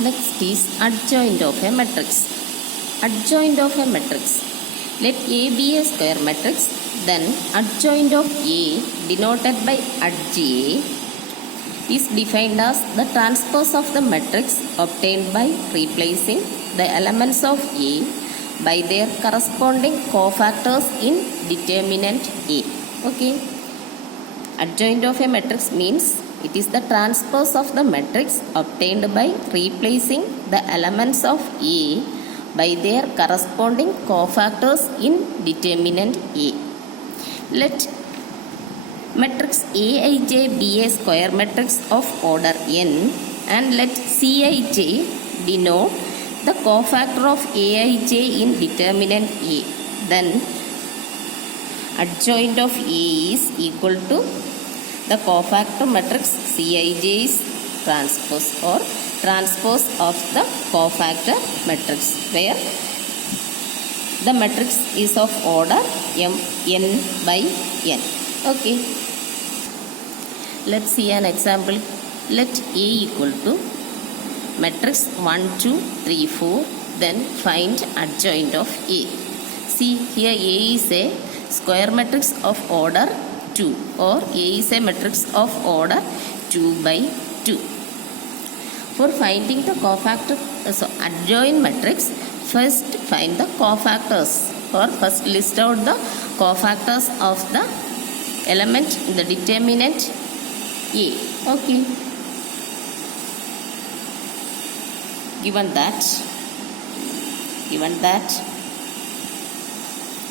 Next is adjoint of a matrix. Adjoint of a matrix. Let A be a square matrix, then adjoint of A denoted by adj A is defined as the transpose of the matrix obtained by replacing the elements of A by their corresponding cofactors in determinant A. Okay. Adjoint of a matrix means it is the transpose of the matrix obtained by replacing the elements of A by their corresponding cofactors in determinant A. Let matrix Aij be a square matrix of order n, and let Cij denote the cofactor of Aij in determinant A. Then adjoint of A is equal to the cofactor matrix Cij's transpose or transpose of the cofactor matrix, where the matrix is of order n by n. Okay. Let's see an example. Let A equal to matrix 1, 2, 3, 4. Then find adjoint of A. See here A is a square matrix of order 2, or A is a matrix of order 2 by 2. For finding the cofactor, adjoint matrix, first find the cofactors, or first list out the cofactors of the element in the determinant A. Okay. Given that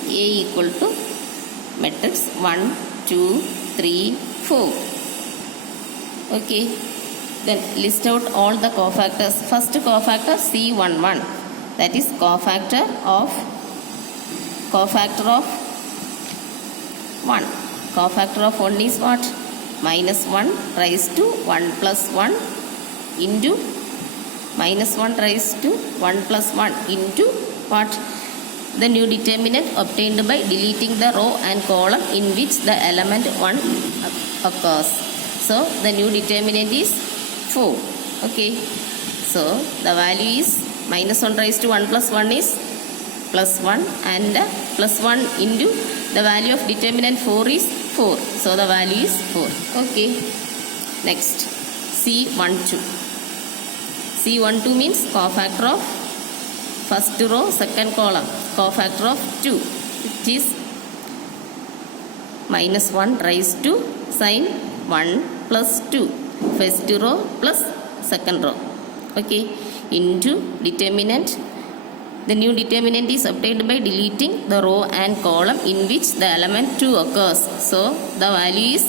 A equal to matrix 1, 2, 3, 4. Okay. Then list out all the cofactors. First cofactor C11, that is cofactor of 1. Cofactor of 1 is what? Minus 1 raised to 1 plus 1 into minus 1 raised to 1 plus 1 into what? The new determinant obtained by deleting the row and column in which the element 1 occurs. So the new determinant is 4. Okay. So the value is minus 1 raised to 1 plus 1 is plus 1, and plus 1 into the value of determinant 4 is 4. So the value is 4. Okay. Next, C12. C12 means cofactor of first row, second column. Cofactor of 2, which is minus 1 raised to sign 1 plus 2. First row plus second row. Okay. Into determinant. The new determinant is obtained by deleting the row and column in which the element 2 occurs. So the value is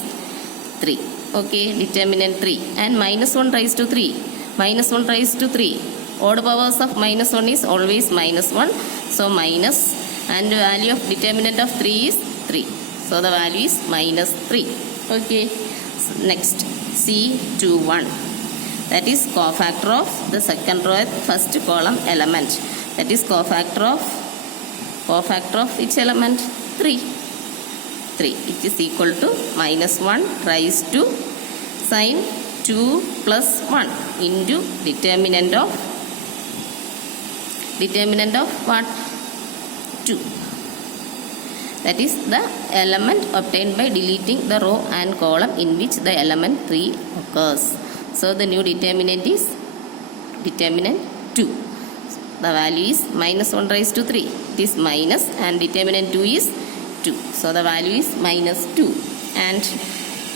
3. Okay, determinant 3. And minus 1 raised to 3. Minus 1 raised to 3. Odd powers of minus 1 is always minus 1. So minus, and the value of determinant of 3 is 3. So the value is minus 3. Okay. So next, C21. That is cofactor of the second row at first column element. That is cofactor of which element? 3. 3, which is equal to minus 1 raised to sign 2 plus 1 into determinant of what? 2. That is the element obtained by deleting the row and column in which the element 3 occurs. So the new determinant is determinant 2. The value is minus 1 raised to 3. It is minus, and determinant 2 is 2. So the value is minus 2. And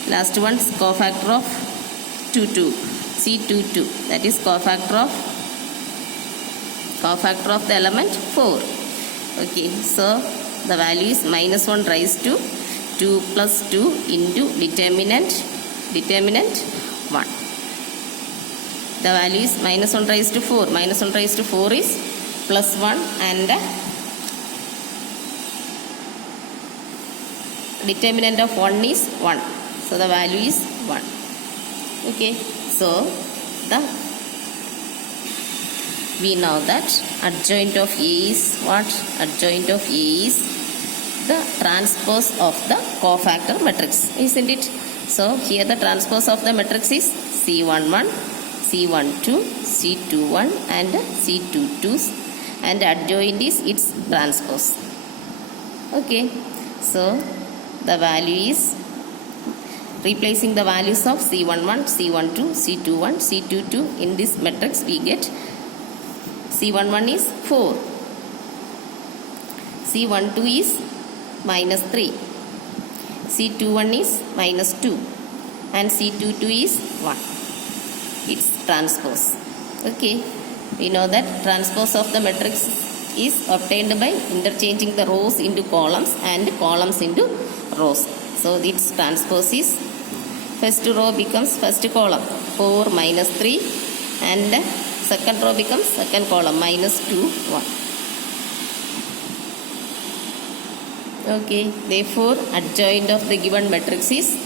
last one is cofactor of 2. C22. That is cofactor of the element 4. Okay. So the value is minus 1 raised to 2 plus 2 into determinant 1. The value is minus 1 raised to 4. Minus 1 raised to 4 is plus 1, and determinant of 1 is 1. So the value is 1. Okay. So we know that adjoint of A is what? Adjoint of A is the transpose of the cofactor matrix, isn't it? So here the transpose of the matrix is C11, C12, C21 and C22s, and adjoint is its transpose. Okay, so the value is replacing the values of C11, C12, C21, C22 in this matrix. We get C11 is 4, C12 is minus 3, C21 is minus 2 and C22 is 1. Its transpose. Okay, we know that transpose of the matrix is obtained by interchanging the rows into columns and columns into rows. So its transpose is first row becomes first column 4 minus 3 and second row becomes second column minus 2 1. Okay, therefore adjoint of the given matrix is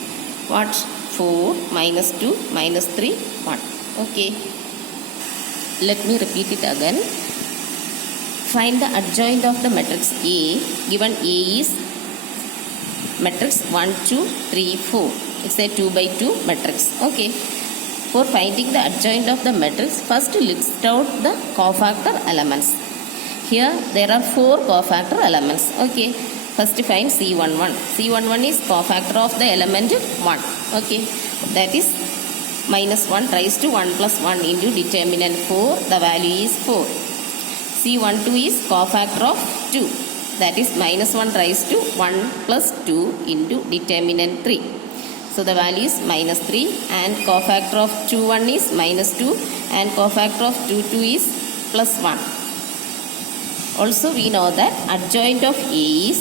what? 4 minus 2 minus 3 1. Okay, let me repeat it again. Find the adjoint of the matrix A. Given A is matrix 1 2 3 4. It's a 2 by 2 matrix. Okay, for finding the adjoint of the matrix, first list out the cofactor elements. Here there are 4 cofactor elements. Okay, first find C11. C11 is cofactor of the element 1. Okay, that is minus 1 raised to 1 plus 1 into determinant 4. The value is 4. C12 is cofactor of 2. That is minus 1 raised to 1 plus 2 into determinant 3. So the value is minus 3, and cofactor of 21 is minus 2 and cofactor of 22 is plus 1. Also we know that adjoint of A is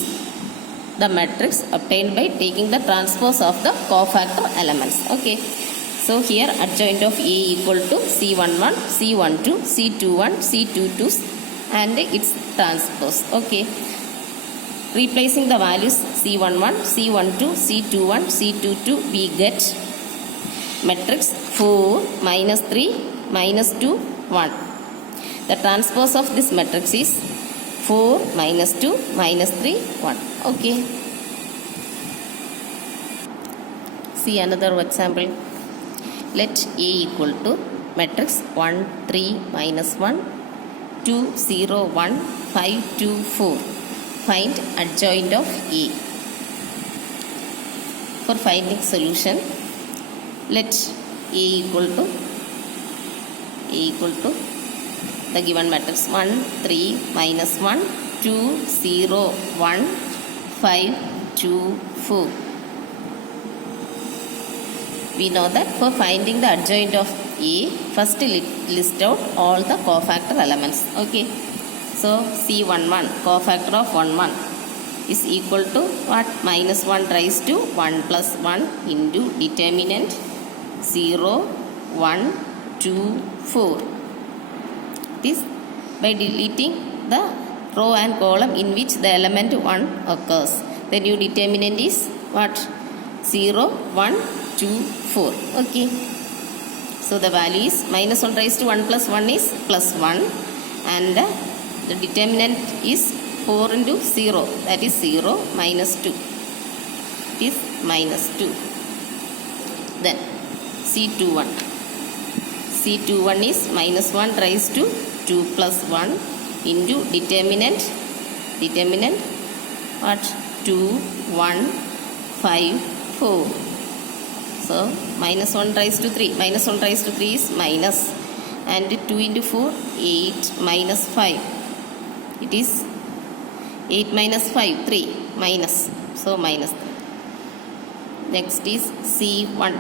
the matrix obtained by taking the transpose of the cofactor elements. Okay, so here adjoint of A equal to C11, C12, C21, C22 and its transpose. Okay, replacing the values C11, C12, C21, C22, we get matrix 4 minus 3 minus 2 1. The transpose of this matrix is 4 minus 2 minus 3 1. Okay, see another example. Let A equal to matrix 1 3 minus 1 2 0 1 5 2 4. Find adjoint of A. For finding solution, let A equal to the given matrix 1 3 minus 1 2 0 1 5 2 4. We know that for finding the adjoint of A, first list out all the cofactor elements. Okay, so C11 cofactor of 1 1 is equal to what? Minus 1 raised to 1 plus 1 into determinant 0 1 2 4. This by deleting the row and column in which the element 1 occurs. The new determinant is what? 0 1 2 4. Okay, so the value is minus 1 raised to 1 plus 1 is plus 1 and the determinant is 4 into 0, that is 0 minus 2. It is minus 2. Then C21. C21 is minus 1 raised to 2 plus 1 into determinant what? 2 1 5 4. So minus 1 raised to 3. Minus 1 raised to 3 is minus, and 2 into 4 8 minus 5. It is 8 minus 5 3 minus, so minus 3. Next is C1.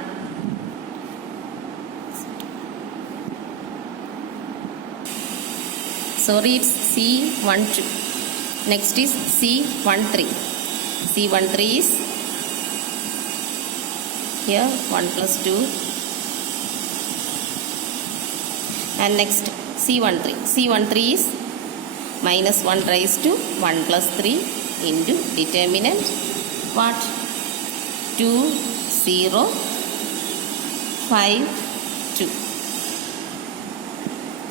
Sorry, it's C12. Next is C13. C13 is here 1 plus 2, and next C13. C13 is minus 1 raised to 1 plus 3 into determinant what? 2 0 5 2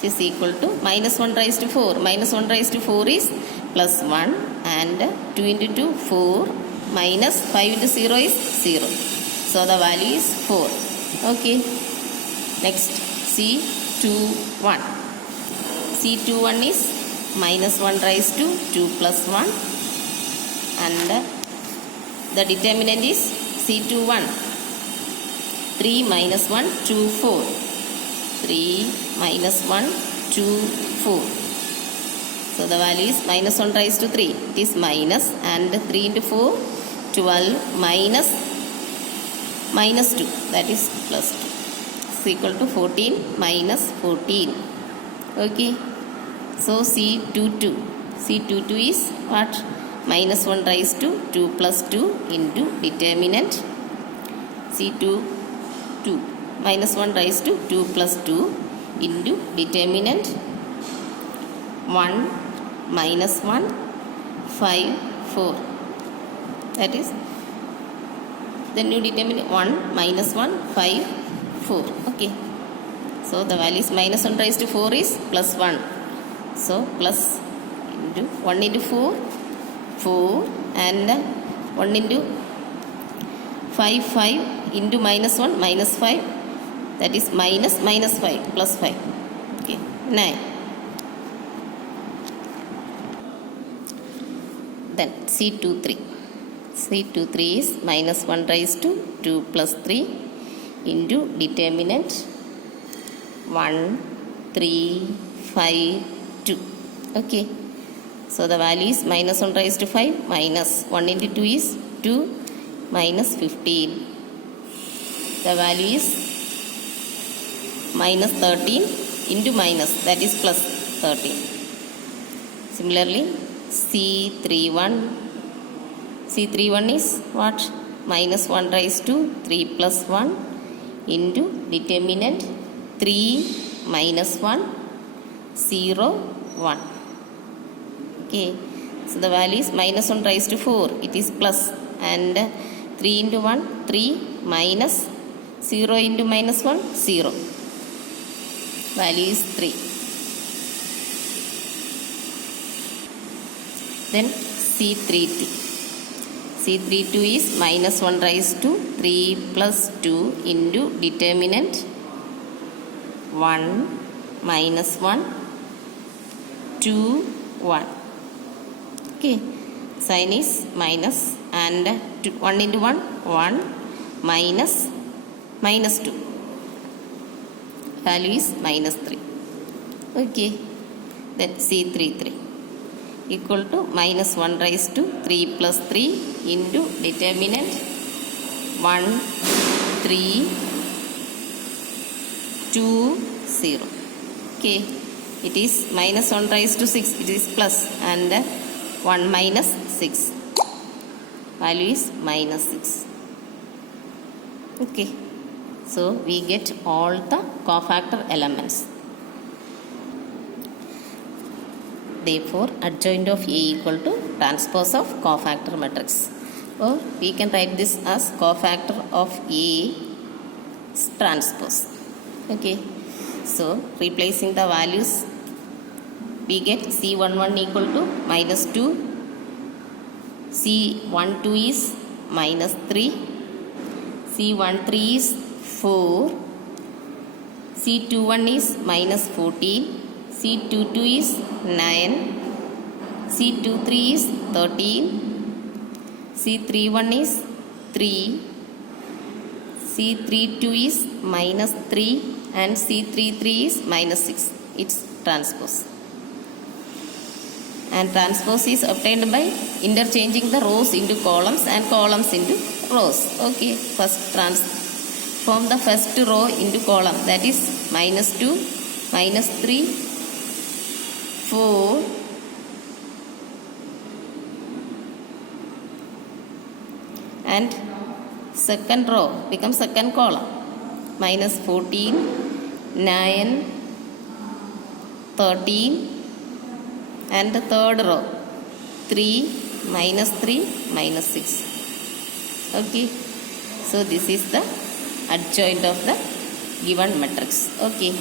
is equal to minus 1 raised to 4. Minus 1 raised to 4 is plus 1, and 2 into 2 4 minus 5 into 0 is 0. So the value is 4. Okay, next C21. C21 is minus 1 raised to 2 plus 1, and the determinant is C21. 3 minus 1, 2, 4. 3 minus 1, 2, 4. So the value is minus 1 raised to 3. It is minus, and 3 into 4, 12 minus 2, that is plus 2. Is equal to 14 minus 14. Okay. So C22. C22 is what? Minus 1 raised to 2 plus 2 into determinant C22. Minus 1 raised to 2 plus 2 into determinant 1 minus 1, 5, 4. That is the new determinant 1 minus 1, 5, 4. Okay. So the value is minus 1 raised to 4 is plus 1. So plus into 1 into 4, 4, and 1 into 5, 5 into minus 1, minus 5. That is minus 5 plus 5. Okay, 9. Then C23. C23 is minus 1 raised to 2 plus 3 into determinant 1, 3, 5, 2. Okay. So the value is minus 1 raised to 5 minus 1 into 2 is 2 minus 15. The value is minus 13 into minus, that is plus 13. Similarly, C31. C31 is what? Minus 1 raised to 3 plus 1 into determinant 3 minus 1, 0, 1. Okay. So the value is minus 1 raised to 4. It is plus, and 3 into 1, 3 minus 0 into minus 1, 0. Value is 3. Then C32. C32 is minus 1 raised to 3 plus 2 into determinant 1 minus 1, 2, 1. Okay. Sign is minus, and 1 into 1, 1 minus 2. Value is minus 3. Okay. Then C33 equal to minus 1 raised to 3 plus 3 into determinant 1, 3, 2, 0. Okay. It is minus 1 raised to 6. It is plus, and 1 minus 6. Value is minus 6. Okay. So we get all the cofactor elements. Therefore, adjoint of A equal to transpose of cofactor matrix. Or we can write this as cofactor of A transpose. Okay. So replacing the values, we get C11 equal to minus 2. C12 is minus 3. C13 is 4. C21 is minus 14. C22 is 9. C23 is 13. C31 is 3. C32 is minus 3, and C33 is minus 6. It's transpose. And transpose is obtained by interchanging the rows into columns and columns into rows. Okay, first transform the first row into column, that is minus 2, minus 3, 4, and second row becomes second column, minus 14, 9, 13, and the third row 3, minus 3, minus 6. Okay. So this is the adjoint of the given matrix. Okay.